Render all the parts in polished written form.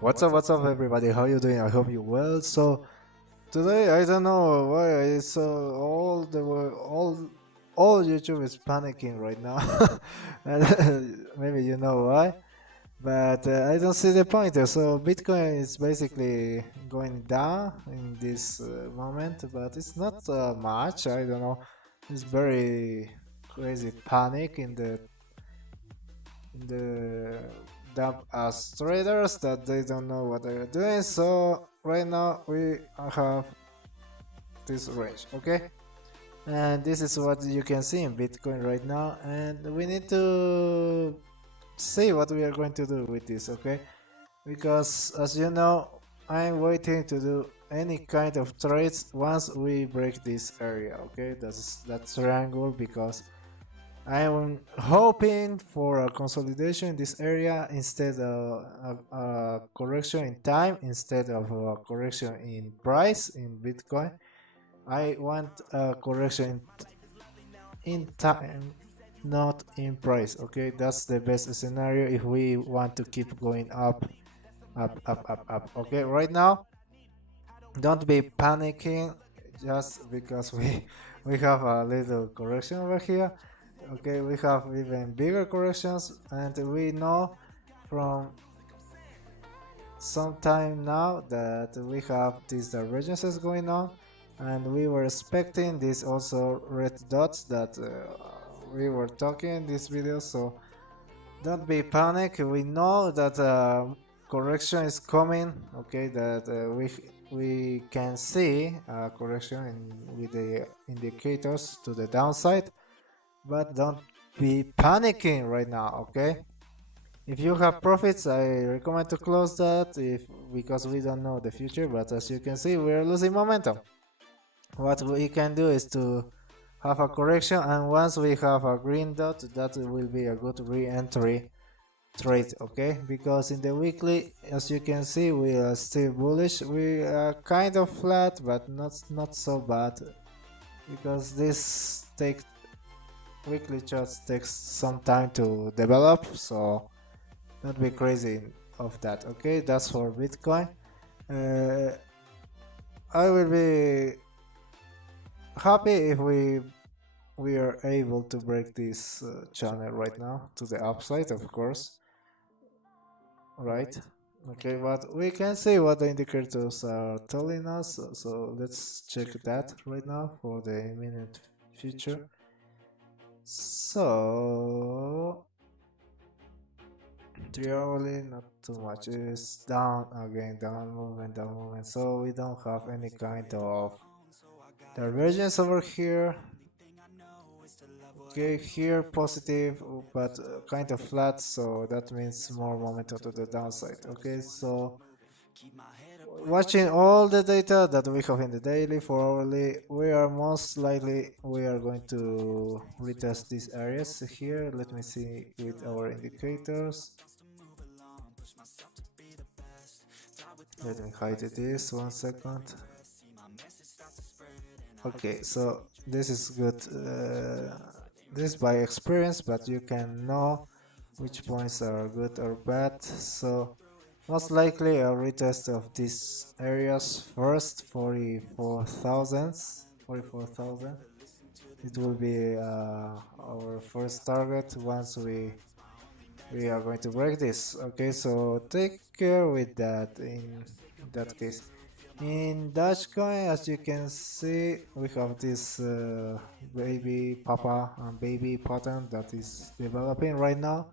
What's up, everybody? How you doing? I hope you well. So today, I don't know why I saw all YouTube is panicking right now. And maybe you know why, but I don't see the point. So Bitcoin is basically going down in this moment, but it's not much. I don't know. It's very crazy panic in the dump as traders that they don't know what they're doing. So right now we have this range, okay, and this is what you can see in Bitcoin right now, and we need to see what we are going to do with this, okay, because as you know, I'm waiting to do any kind of trades once we break this area, okay, that's that triangle, because I'm hoping for a consolidation in this area instead of a correction in time, instead of a correction in price in Bitcoin. I want a correction in time, not in price. Okay, that's the best scenario if we want to keep going up, up, up, up, up. Okay, right now, don't be panicking just because we have a little correction over here. Okay, we have even bigger corrections, and we know from some time now that we have these divergences going on, and we were expecting these also red dots that we were talking in this video. So don't be panic, we know that correction is coming, okay, that we can see a correction with the indicators to the downside, but don't be panicking right now, okay? If you have profits, I recommend to close that because we don't know the future, but as you can see, we're losing momentum. What we can do is to have a correction, and once we have a green dot, that will be a good re-entry trade, okay, because in the weekly, as you can see, we are still bullish. We are kind of flat, but not so bad, because this weekly charts takes some time to develop, so don't be crazy of that, okay? That's for Bitcoin. I will be happy if we are able to break this channel right now to the upside, of course, right? Okay, but we can see what the indicators are telling us, so let's check that right now for the immediate future. So theoretically, not too much. It's down again, down movement. So we don't have any kind of divergence over here. Okay, here positive, but kind of flat, so that means more momentum to the downside. Okay, so watching all the data that we have in the daily for hourly, we are most likely we are going to retest these areas here. Let me see with our indicators. Let me hide this 1 second. Okay, so this is good. This is by experience, but you can know which points are good or bad. So most likely a retest of these areas first, 44,000. It will be our first target once we are going to break this. Okay, so take care with that in that case. In dogecoin, as you can see, we have this baby papa and baby pattern that is developing right now.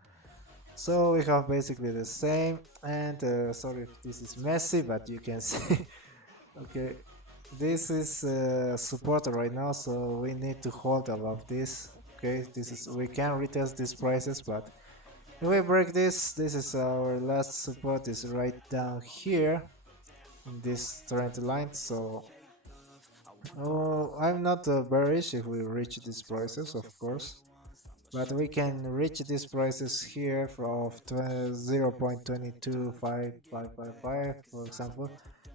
So we have basically the same, and sorry if this is messy, but you can see. Okay, this is support right now, so we need to hold above this. Okay, this is, we can retest these prices, but if we break this is our last support, is right down here in this trend line. So I'm not bearish if we reach these prices, of course, but we can reach these prices here from 0.22555, for example,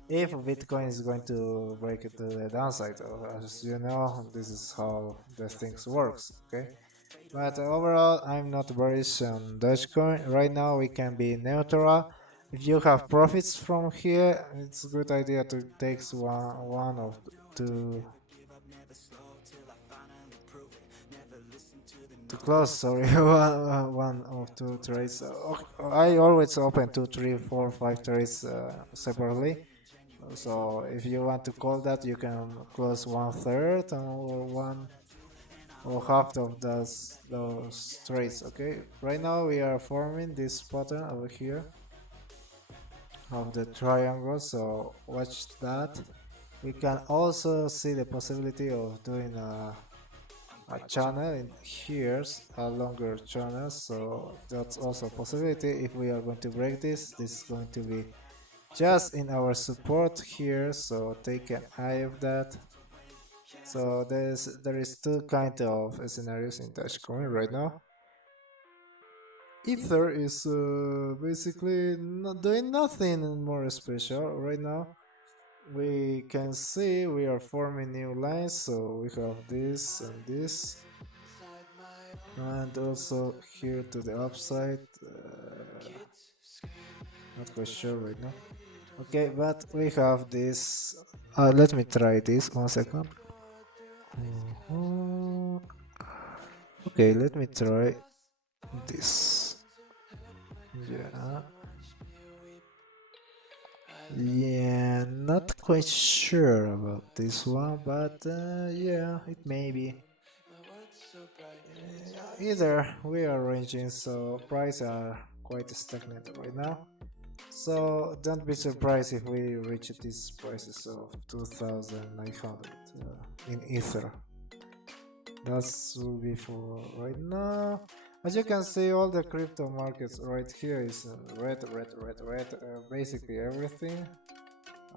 if Bitcoin is going to break it to the downside. As you know, this is how the things works, okay? But overall, I'm not bearish on Dogecoin. Right now we can be neutral, if you have profits from here, it's a good idea to take one of two to close. Sorry, one of two trades. I always open two, three, four, five trades separately. So if you want to call that, you can close 1/3 or one or half of those trades. Okay, right now we are forming this pattern over here of the triangle, so watch that. We can also see the possibility of doing a channel in here, a longer channel, so that's also a possibility. If we are going to break this is going to be just in our support here, so take an eye of that. So there is two kind of scenarios in dogecoin right now. Ether is basically not doing nothing more special right now. We can see we are forming new lines, so we have this and this, and also here to the upside. Not quite sure right now. Okay, but we have this. Let me try this 1 second. Okay, let me try this. Yeah. Yeah, not quite sure about this one, but yeah, it may be. Either we are ranging, so prices are quite stagnant right now. So don't be surprised if we reach these prices of 2,900 in Ether. That will be for right now. As you can see, all the crypto markets right here is red, red, red, red, basically everything.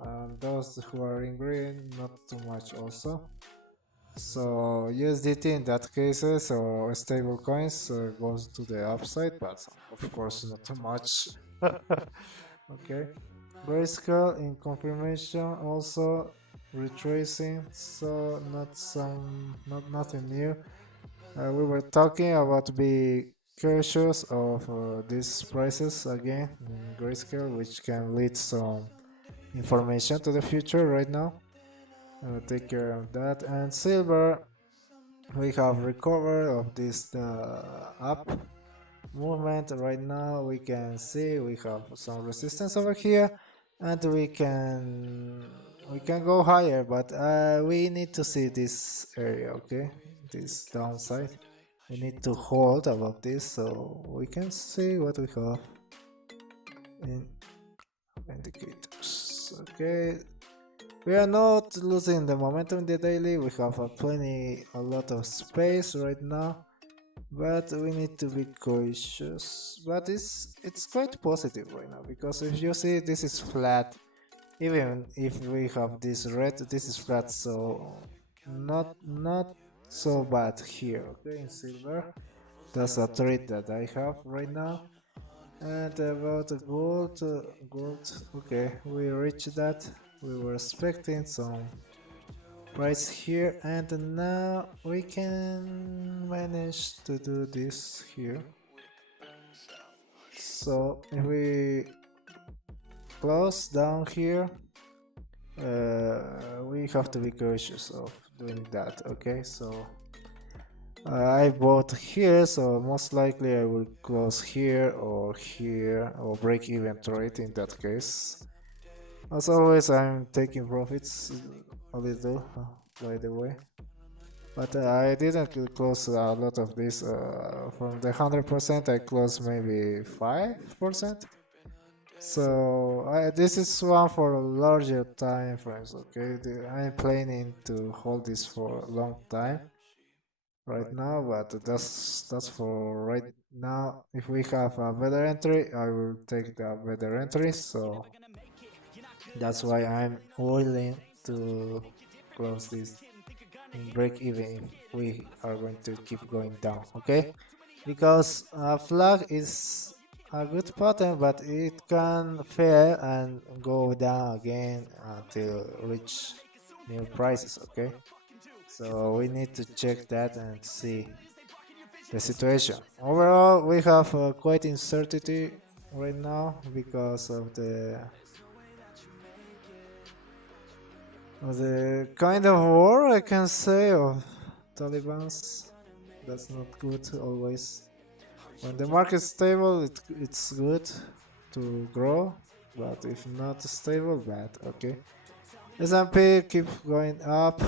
And those who are in green, not too much also. So USDT in that cases or stable coins goes to the upside, but of course not too much. Okay. Grayscale in confirmation also retracing, so not nothing new. We were talking about be cautious of these prices again in grayscale, which can lead some information to the future right now. Take care of that. And silver, we have recovered of this up movement right now. We can see we have some resistance over here, and we can go higher, but we need to see this area. Okay, this downside we need to hold above this so we can see what we have in indicators. Okay, we are not losing the momentum in the daily. We have a lot of space right now, but we need to be cautious. But it's quite positive right now, because if you see, this is flat. Even if we have this red, this is flat, so not so bad here. Okay, in silver, that's a trade that I have right now. And about the gold, okay, we reached that. We were expecting some price here, and now we can manage to do this here. So if we close down here, we have to be cautious of doing that. Okay, so I bought here, so most likely I will close here or break even trade in that case. As always, I'm taking profits a little, by the way. But I didn't close a lot of this. From the 100%, I closed maybe 5%. So this is one for larger time frames. Okay, I'm planning to hold this for a long time right now, but that's for right now. If we have a better entry, I will take the better entry. So that's why I'm willing to close this in break even if we are going to keep going down. Okay, because a flag is a good pattern, but it can fail and go down again until reach new prices. Okay, so we need to check that and see the situation. Overall, we have quite uncertainty right now because of the kind of war I can say of Taliban's. That's not good always. When the market's stable, it's good to grow, but if not stable, bad. Okay. S&P keep going up.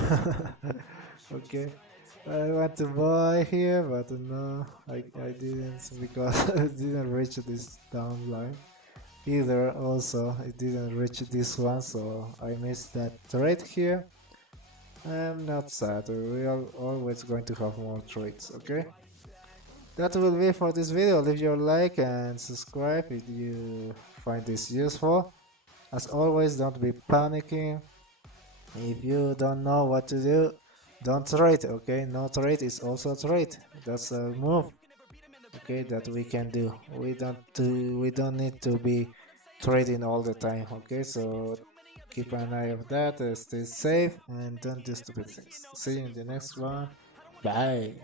Okay. I want to buy here, but no, I didn't because it didn't reach this down line. Either also, it didn't reach this one, so I missed that trade here. I'm not sad, we are always going to have more trades, okay? That will be for this video. Leave your like and subscribe if you find this useful. As always, don't be panicking. If you don't know what to do, don't trade, okay? No trade is also a trade. That's a move, okay, that we can do. We don't need to be trading all the time, okay? So keep an eye of that, stay safe and don't do stupid things. See you in the next one. Bye.